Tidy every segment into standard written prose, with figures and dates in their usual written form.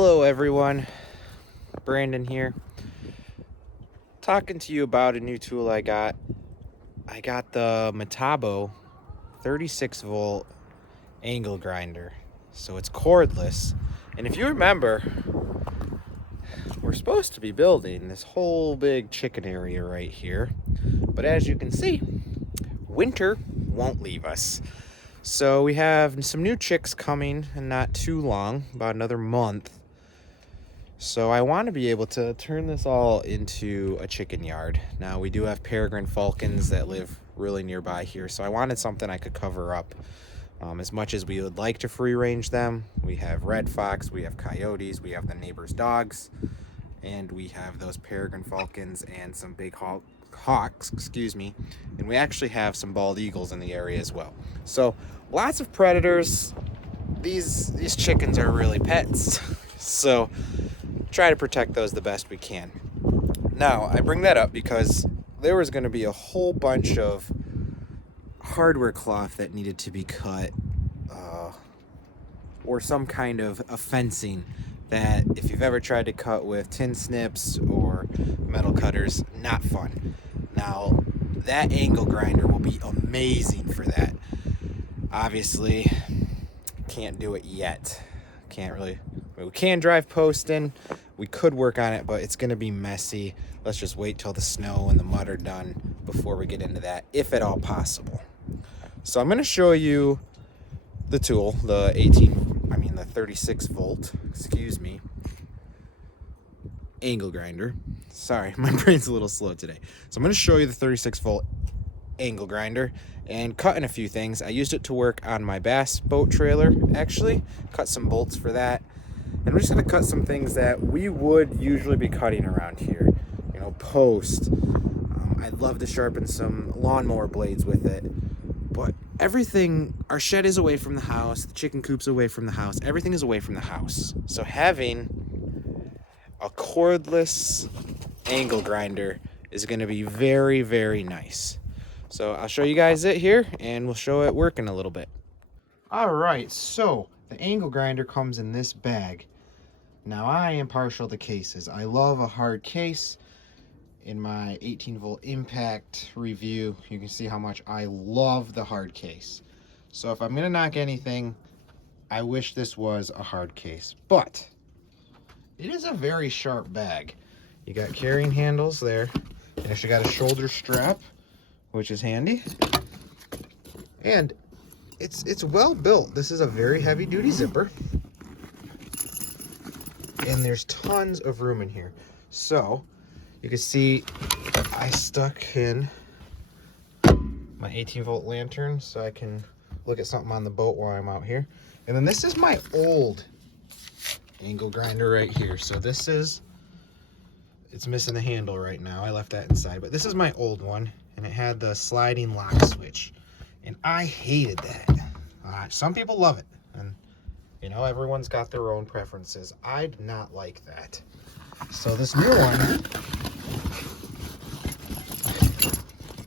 Hello everyone, Brandon here, talking to you about a new tool I got. I got the Metabo 36 volt angle grinder. So it's cordless, and if you remember, we're supposed to be building this whole big chicken area right here, but as you can see, winter won't leave us. So we have some new chicks coming in not too long, about another month. So I want to be able to turn this all into a chicken yard. Now we do have peregrine falcons that live really nearby here, so I wanted something I could cover up. As much as we would like to free range them, we have red fox, we have coyotes, we have the neighbor's dogs, and we have those peregrine falcons and some big hawks, and we actually have some bald eagles in the area as well. So lots of predators. These chickens are really pets, so try to protect those the best we can. Now I bring that up because there was going to be a whole bunch of hardware cloth that needed to be cut, or some kind of a fencing that, if you've ever tried to cut with tin snips or metal cutters, not fun. Now that angle grinder will be amazing for that. Obviously can't do it yet. We can drive post in, we could work on it, but it's going to be messy. Let's just wait till the snow and the mud are done before we get into that, if at all possible. So I'm going to show you the tool, the 36 volt, angle grinder. Sorry, my brain's a little slow today. So I'm going to show you the 36 volt angle grinder and cutting a few things. I used it to work on my bass boat trailer, actually. Cut some bolts for that. And we're just going to cut some things that we would usually be cutting around here. You know, post. I'd love to sharpen some lawnmower blades with it. But everything, our shed is away from the house, the chicken coop's away from the house, everything is away from the house. So having a cordless angle grinder is going to be very, very nice. So I'll show you guys it here, and we'll show it working a little bit. All right, so the angle grinder comes in this bag. Now I am partial to cases. I love a hard case. In my 18 volt impact review, you can see how much I love the hard case. So if I'm gonna knock anything, I wish this was a hard case, but it is a very sharp bag. You got carrying handles there. You actually got a shoulder strap, which is handy. And it's well built. This is a very heavy duty zipper. And there's tons of room in here. So you can see I stuck in my 18 volt lantern so I can look at something on the boat while I'm out here. And then this is my old angle grinder right here. So it's missing the handle right now. I left that inside, but this is my old one, and it had the sliding lock switch, and I hated that. Some people love it, and you know, everyone's got their own preferences. I did not like that. So this new one,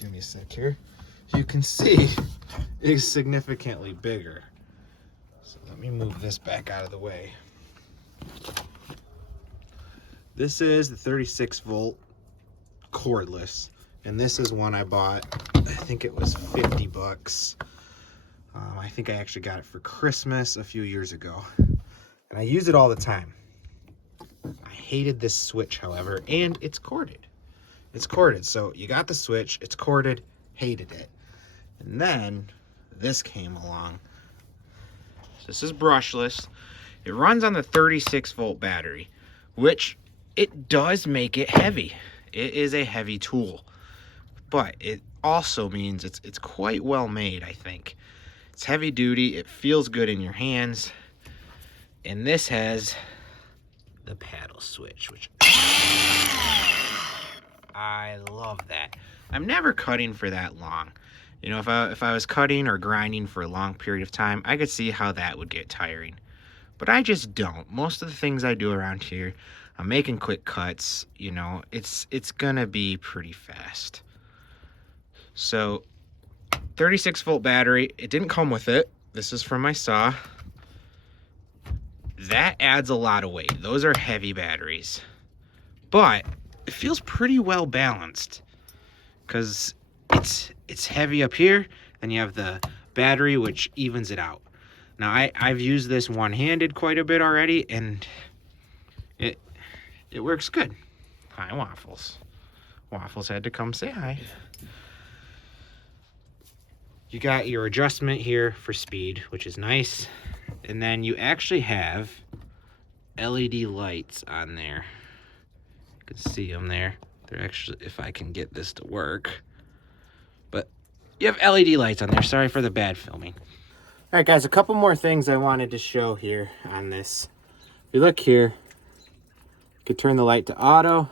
give me a sec here, you can see is significantly bigger. So let me move this back out of the way. This is the 36 volt cordless, and this is one I bought, I think it was 50 bucks. I think I actually got it for Christmas a few years ago, and I use it all the time. I hated this switch, however, and it's corded. It's corded, so you got the switch, it's corded, hated it. And then this came along. This is brushless. It runs on the 36 volt battery, which it does make it heavy. It is a heavy tool, but it also means it's quite well made, I think. It's heavy duty, it feels good in your hands, and this has the paddle switch, which I love that. I'm never cutting for that long. You know, if I was cutting or grinding for a long period of time, I could see how that would get tiring. But I just don't. Most of the things I do around here, I'm making quick cuts, you know, it's gonna be pretty fast. So 36 volt battery, it didn't come with it. This is from my saw. that adds a lot of weight. Those are heavy batteries. But it feels pretty well balanced because it's heavy up here, then you have the battery which evens it out. Now I've used this one-handed quite a bit already, and it works good. Hi, Waffles. Waffles had to come say hi. You got your adjustment here for speed, which is nice. And then you actually have LED lights on there. You can see them there. They're actually, if I can get this to work. But you have LED lights on there. Sorry for the bad filming. All right, guys, a couple more things I wanted to show here on this. If you look here, you can turn the light to auto,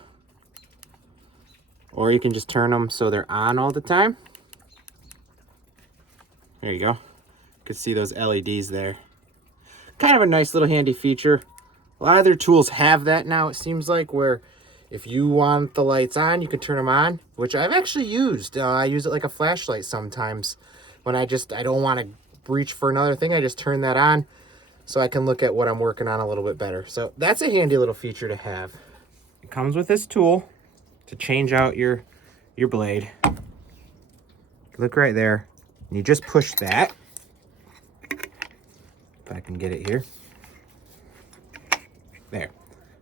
or you can just turn them so they're on all the time. There you go. You can see those LEDs there. Kind of a nice little handy feature. A lot of their tools have that now, it seems like, where if you want the lights on, you can turn them on, which I've actually used. I use it like a flashlight sometimes when I don't want to reach for another thing. I just turn that on so I can look at what I'm working on a little bit better. So that's a handy little feature to have. It comes with this tool to change out your blade. Look right there. And you just push that. If I can get it here. There.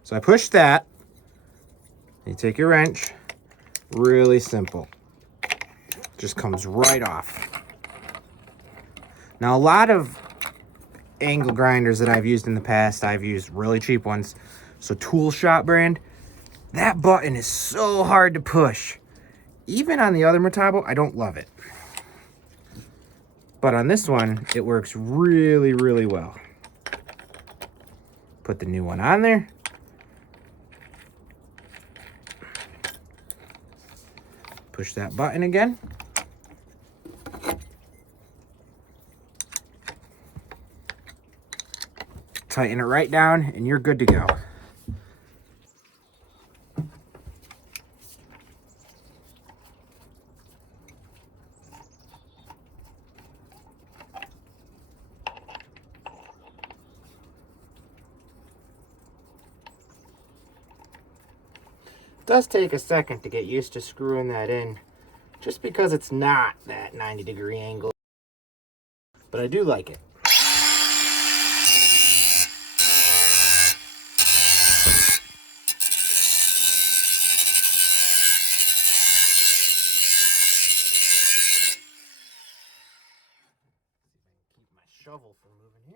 So I push that. You take your wrench. Really simple. Just comes right off. Now, a lot of angle grinders that I've used in the past, I've used really cheap ones. So Tool Shop brand, that button is so hard to push. Even on the other Metabo, I don't love it. But on this one, it works really, really well. Put the new one on there. Push that button again. Tighten it right down, and you're good to go. It does take a second to get used to screwing that in, just because it's not that 90-degree angle, but I do like it. Keep my shovel from moving here.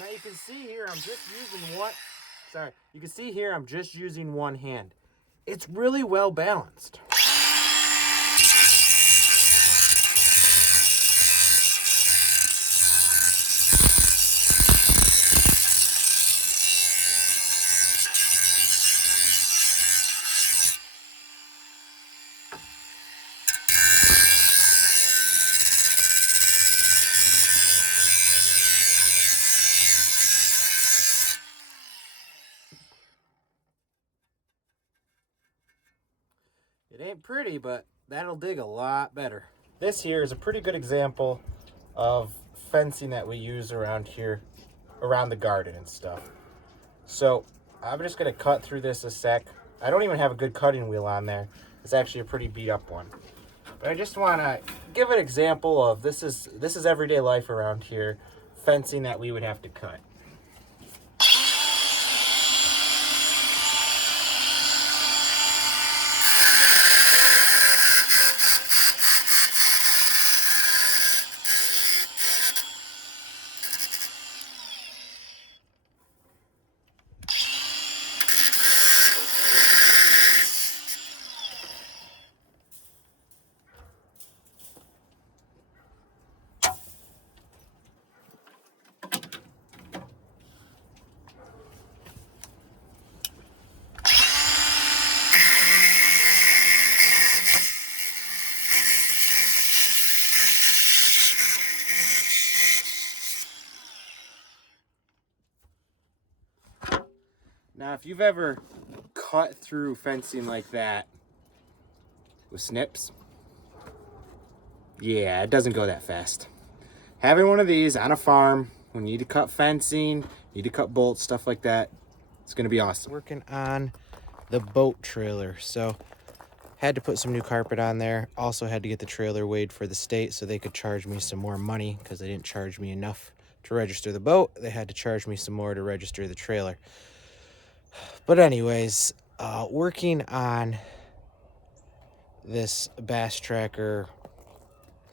Now you can see here I'm just using you can see here I'm just using one hand. It's really well balanced. It ain't pretty, but that'll dig a lot better. This here is a pretty good example of fencing that we use around here, around the garden and stuff. So I'm just gonna cut through this a sec. I don't even have a good cutting wheel on there. It's actually a pretty beat up one. But I just want to give an example of this is everyday life around here, fencing that we would have to cut. Now, if you've ever cut through fencing like that with snips, yeah, it doesn't go that fast. Having one of these on a farm, when you need to cut fencing, need to cut bolts, stuff like that, it's going to be awesome. Working on the boat trailer, so had to put some new carpet on there. Also had to get the trailer weighed for the state so they could charge me some more money because they didn't charge me enough to register the boat. They had to charge me some more to register the trailer. But anyways, working on this Bass Tracker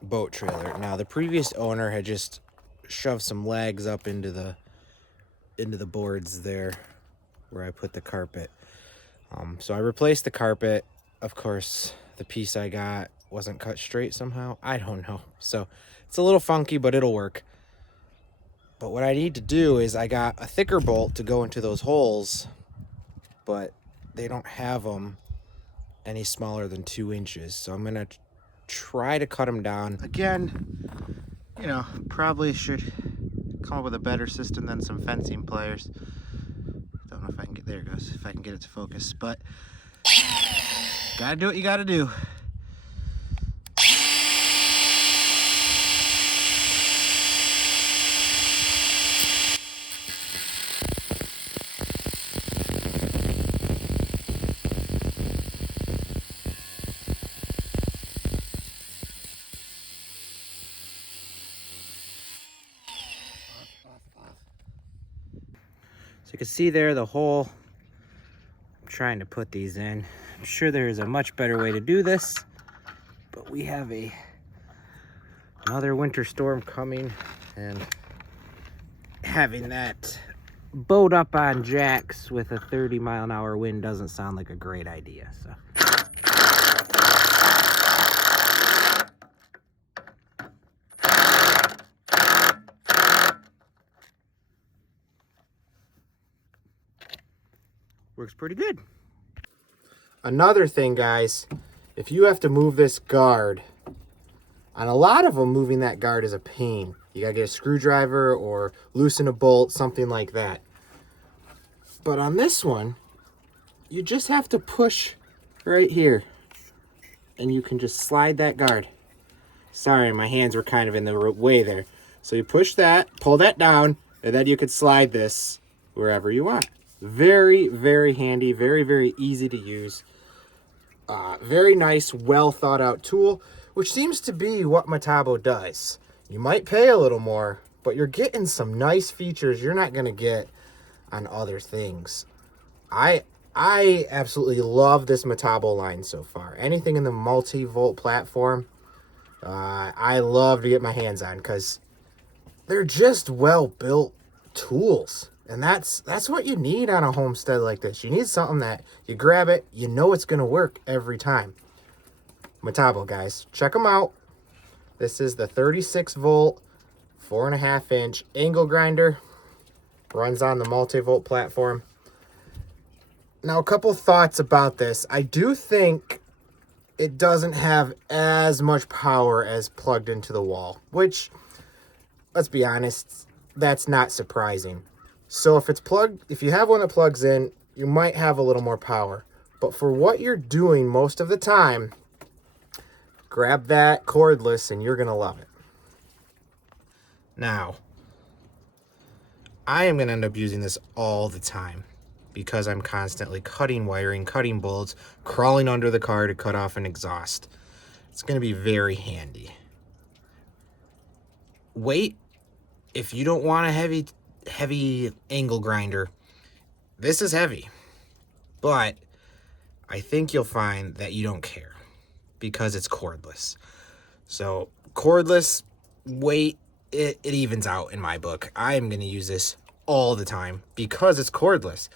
boat trailer. Now, the previous owner had just shoved some legs up into the boards there where I put the carpet. So I replaced the carpet. Of course, the piece I got wasn't cut straight somehow. I don't know. So it's a little funky, but it'll work. But what I need to do is I got a thicker bolt to go into those holes, but they don't have them any smaller than 2 inches. So I'm gonna try to cut them down. Again, you know, probably should come up with a better system than some fencing players. Don't know if I can get, there it goes, if I can get it to focus, but gotta do what you gotta do. So you can see there the hole I'm trying to put these in. I'm sure there is a much better way to do this, but we have another winter storm coming, and having that boat up on jacks with a 30-mile-an-hour wind doesn't sound like a great idea. So works pretty good. Another thing, guys, if you have to move this guard, on a lot of them, moving that guard is a pain. You gotta get a screwdriver or loosen a bolt, something like that. But on this one, you just have to push right here, and you can just slide that guard. Sorry, my hands were kind of in the way there. So you push that, pull that down, and then you can slide this wherever you want. Very, very handy, very, very easy to use. Very nice, well thought out tool, which seems to be what Metabo does. You might pay a little more, but you're getting some nice features you're not going to get on other things. I absolutely love this Metabo line so far. Anything in the multi-volt platform, I love to get my hands on because they're just well-built tools. And that's what you need on a homestead like this. You need something that you grab it, you know it's going to work every time. Metabo, guys, check them out. This is the 36 volt, 4.5 inch angle grinder. Runs on the multi-volt platform. Now, a couple thoughts about this. I do think it doesn't have as much power as plugged into the wall, which, let's be honest, that's not surprising. So if you have one that plugs in, you might have a little more power. But for what you're doing most of the time, grab that cordless and you're going to love it. Now, I am going to end up using this all the time because I'm constantly cutting wiring, cutting bolts, crawling under the car to cut off an exhaust. It's going to be very handy. Weight, if you don't want a heavy angle grinder, this is heavy. But I think you'll find that you don't care because it's cordless. So cordless, weight, it evens out in my book. I am going to use this all the time because it's cordless.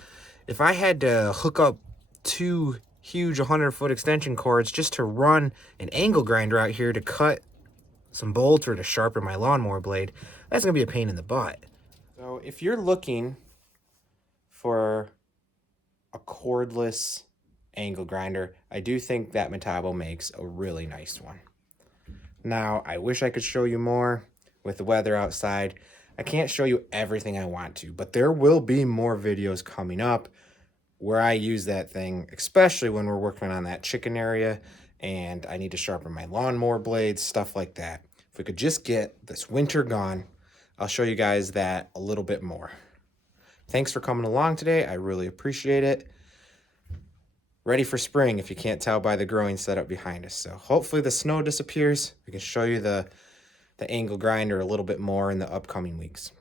If I had to hook up 2 huge 100-foot extension cords just to run an angle grinder out here to cut some bolts or to sharpen my lawnmower blade, that's going to be a pain in the butt. So if you're looking for a cordless angle grinder, I do think that Metabo makes a really nice one. Now, I wish I could show you more with the weather outside. I can't show you everything I want to, but there will be more videos coming up where I use that thing, especially when we're working on that chicken area and I need to sharpen my lawnmower blades, stuff like that. If we could just get this winter gone, I'll show you guys that a little bit more. Thanks for coming along today. I really appreciate it. Ready for spring if you can't tell by the growing setup behind us. So hopefully the snow disappears. We can show you the angle grinder a little bit more in the upcoming weeks.